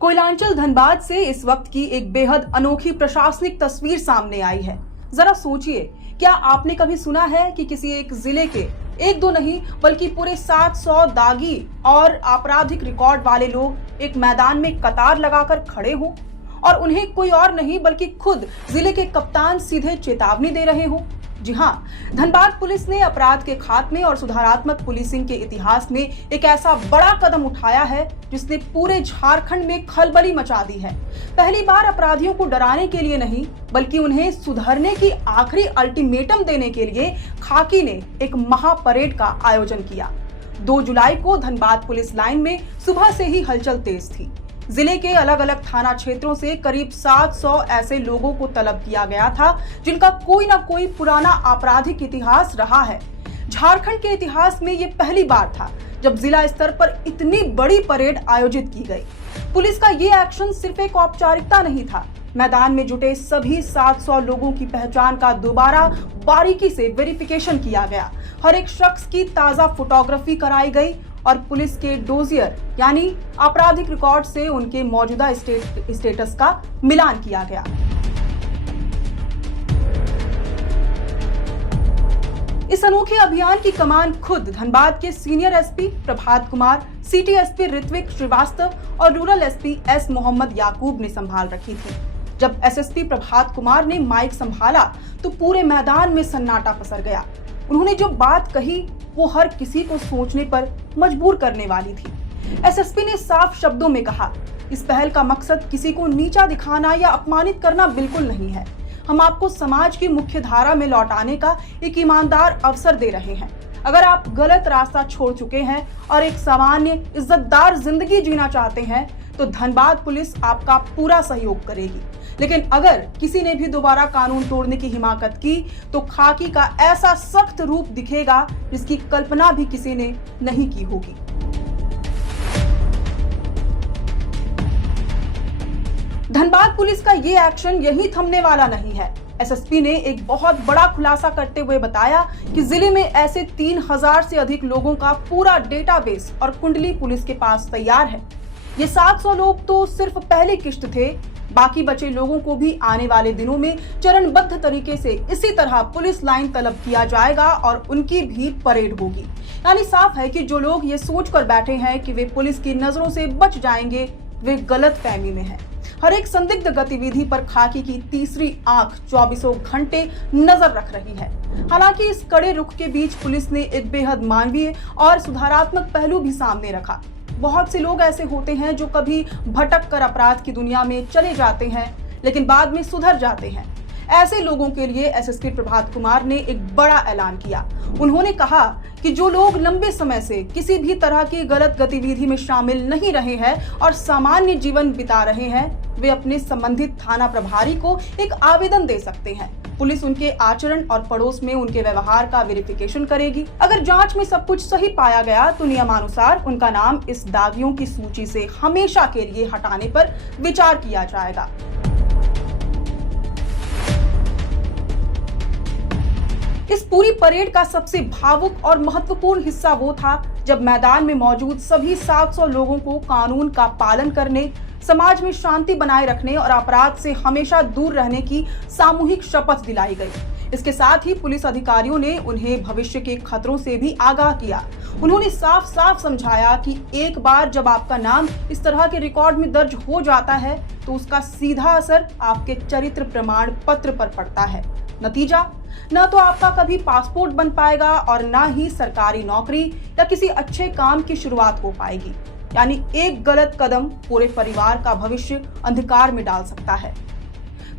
कोयलांचल धनबाद से इस वक्त की एक बेहद अनोखी प्रशासनिक तस्वीर सामने आई है। जरा सोचिए, क्या आपने कभी सुना है कि किसी एक जिले के एक दो नहीं बल्कि पूरे 700 दागी और आपराधिक रिकॉर्ड वाले लोग एक मैदान में कतार लगाकर खड़े हों और उन्हें कोई और नहीं बल्कि खुद जिले के कप्तान सीधे चेतावनी दे रहे हों। जी हाँ, धनबाद पुलिस ने अपराध के खात्मे और सुधारात्मक पुलिसिंग के इतिहास में एक ऐसा बड़ा कदम उठाया है जिसने पूरे झारखंड में खलबली मचा दी है। पहली बार अपराधियों को डराने के लिए नहीं बल्कि उन्हें सुधरने की आखिरी अल्टीमेटम देने के लिए खाकी ने एक महापरेड का आयोजन किया। 2 जुलाई को धनबाद पुलिस लाइन में सुबह से ही हलचल तेज थी। जिले के अलग अलग थाना क्षेत्रों से करीब 700 ऐसे लोगों को तलब किया गया था जिनका कोई ना कोई पुराना आपराधिक इतिहास रहा है। झारखंड के इतिहास में ये पहली बार था जब जिला स्तर पर इतनी बड़ी परेड आयोजित की गई। पुलिस का ये एक्शन सिर्फ एक औपचारिकता नहीं था। मैदान में जुटे सभी 700 लोगों की पहचान का दोबारा बारीकी से वेरिफिकेशन किया गया। हर एक शख्स की ताजा फोटोग्राफी कराई गई और पुलिस के डोजियर यानी आपराधिक रिकॉर्ड से उनके मौजूदा स्टेटस का मिलान किया गया। इस अनोखे अभियान की कमान खुद धनबाद के senior SP Prabhat Kumar, city SP Ritwik Srivastava और रूरल एसपी एस मोहम्मद याकूब ने संभाल रखी थी। जब एसएसपी प्रभात कुमार ने माइक संभाला तो पूरे मैदान में सन्नाटा पसर गया। उन्होंने जो बात कही वो हर किसी को सोचने पर मजबूर करने वाली थी। एसएसपी ने साफ शब्दों में कहा, इस पहल का मकसद किसी को नीचा दिखाना या अपमानित करना बिल्कुल नहीं है। हम आपको समाज की मुख्य धारा में लौटाने का एक ईमानदार अवसर दे रहे हैं। अगर आप गलत रास्ता छोड़ चुके हैं और एक सामान्य इज्जतदार जिंदगी जीना चाहते हैं तो धनबाद पुलिस आपका पूरा सहयोग करेगी। लेकिन अगर किसी ने भी दोबारा कानून तोड़ने की हिमाकत की तो खाकी का ऐसा सख्त रूप दिखेगा जिसकी कल्पना भी किसी ने नहीं की होगी। धनबाद पुलिस का ये एक्शन यही थमने वाला नहीं है। एसएसपी ने एक बहुत बड़ा खुलासा करते हुए बताया कि जिले में ऐसे 3000 से अधिक लोगों का पूरा डेटाबेस और कुंडली पुलिस के पास तैयार है। ये 700 लोग तो सिर्फ पहली किश्त थे। बाकी बचे लोगों को भी आने वाले दिनों में चरणबद्ध तरीके से इसी तरह पुलिस लाइन तलब किया जाएगा और उनकी भी परेड होगी। यानी साफ है कि जो लोग ये सोचकर बैठे हैं कि वे पुलिस की नजरों से बच जाएंगे, वे गलत फहमी में हैं। हर एक संदिग्ध गतिविधि पर खाकी की तीसरी आंख 24 घंटे नजर रख रही है। हालांकि इस कड़े रुख के बीच पुलिस ने एक बेहद मानवीय और सुधारात्मक पहलू भी सामने रखा। बहुत से लोग ऐसे होते हैं जो कभी भटक कर अपराध की दुनिया में चले जाते हैं लेकिन बाद में सुधर जाते हैं। ऐसे लोगों के लिए एसएसपी प्रभात कुमार ने एक बड़ा ऐलान किया। उन्होंने कहा कि जो लोग लंबे समय से किसी भी तरह की गलत गतिविधि में शामिल नहीं रहे हैं और सामान्य जीवन बिता रहे हैं, वे अपने संबंधित थाना प्रभारी को एक आवेदन दे सकते हैं। पुलिस उनके आचरण और पड़ोस में उनके व्यवहार का वेरिफिकेशन करेगी। अगर जांच में सब कुछ सही पाया गया तो नियमानुसार उनका नाम इस दागियों की सूची से हमेशा के लिए हटाने पर विचार किया जाएगा। इस पूरी परेड का सबसे भावुक और महत्वपूर्ण हिस्सा वो था जब मैदान में मौजूद सभी 700 लोगों को कानून का पालन करने, समाज में शांति बनाए रखने और अपराध से हमेशा दूर रहने की सामूहिक शपथ दिलाई गई। इसके साथ ही पुलिस अधिकारियों ने उन्हें भविष्य के खतरों से भी आगाह किया। उन्होंने साफ साफ समझाया कि एक बार जब आपका नाम इस तरह के रिकॉर्ड में दर्ज हो जाता है तो उसका सीधा असर आपके चरित्र प्रमाण पत्र पर पड़ता है। नतीजा, न तो आपका कभी पासपोर्ट बन पाएगा और न ही सरकारी नौकरी या किसी अच्छे काम की शुरुआत हो पाएगी। यानी एक गलत कदम पूरे परिवार का भविष्य अंधकार में डाल सकता है।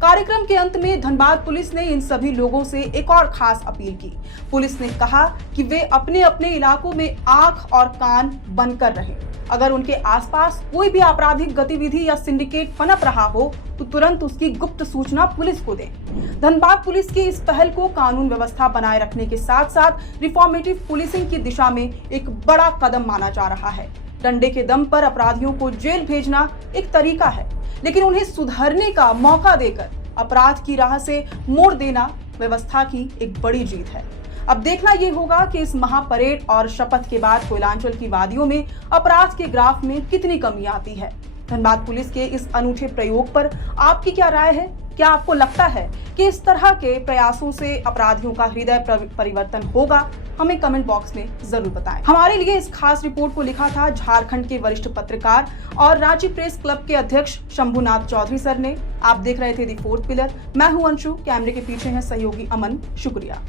कार्यक्रम के अंत में धनबाद पुलिस ने इन सभी लोगों से एक और खास अपील की। पुलिस ने कहा कि वे अपने अपने इलाकों में आंख और कान बनकर रहें। अगर उनके आसपास कोई भी आपराधिक गतिविधि या सिंडिकेट पनप रहा हो तो तुरंत उसकी गुप्त सूचना पुलिस को दें। धनबाद पुलिस की इस पहल को कानून व्यवस्था बनाए रखने के साथ साथ रिफॉर्मेटिव पुलिसिंग की दिशा में एक बड़ा कदम माना जा रहा है। डंडे के दम पर अपराधियों को जेल भेजना एक तरीका है, लेकिन उन्हें सुधरने का मौका देकर अपराध की राह से मोड़ देना व्यवस्था की एक बड़ी जीत है। अब देखना ये होगा कि इस महापरेड और शपथ के बाद कोयलांचल की वादियों में अपराध के ग्राफ में कितनी कमी आती है। धनबाद पुलिस के इस अनूठे प्रयोग पर आपकी क्या राय है? क्या आपको लगता है कि इस तरह के प्रयासों से अपराधियों का हृदय परिवर्तन होगा? हमें कमेंट बॉक्स में जरूर बताएं। हमारे लिए इस खास रिपोर्ट को लिखा था झारखंड के वरिष्ठ पत्रकार और रांची प्रेस क्लब के अध्यक्ष शंभुनाथ चौधरी सर ने। आप देख रहे थे दी फोर्थ पिलर। मैं हूं अंशु, कैमरे के पीछे है सहयोगी अमन। शुक्रिया।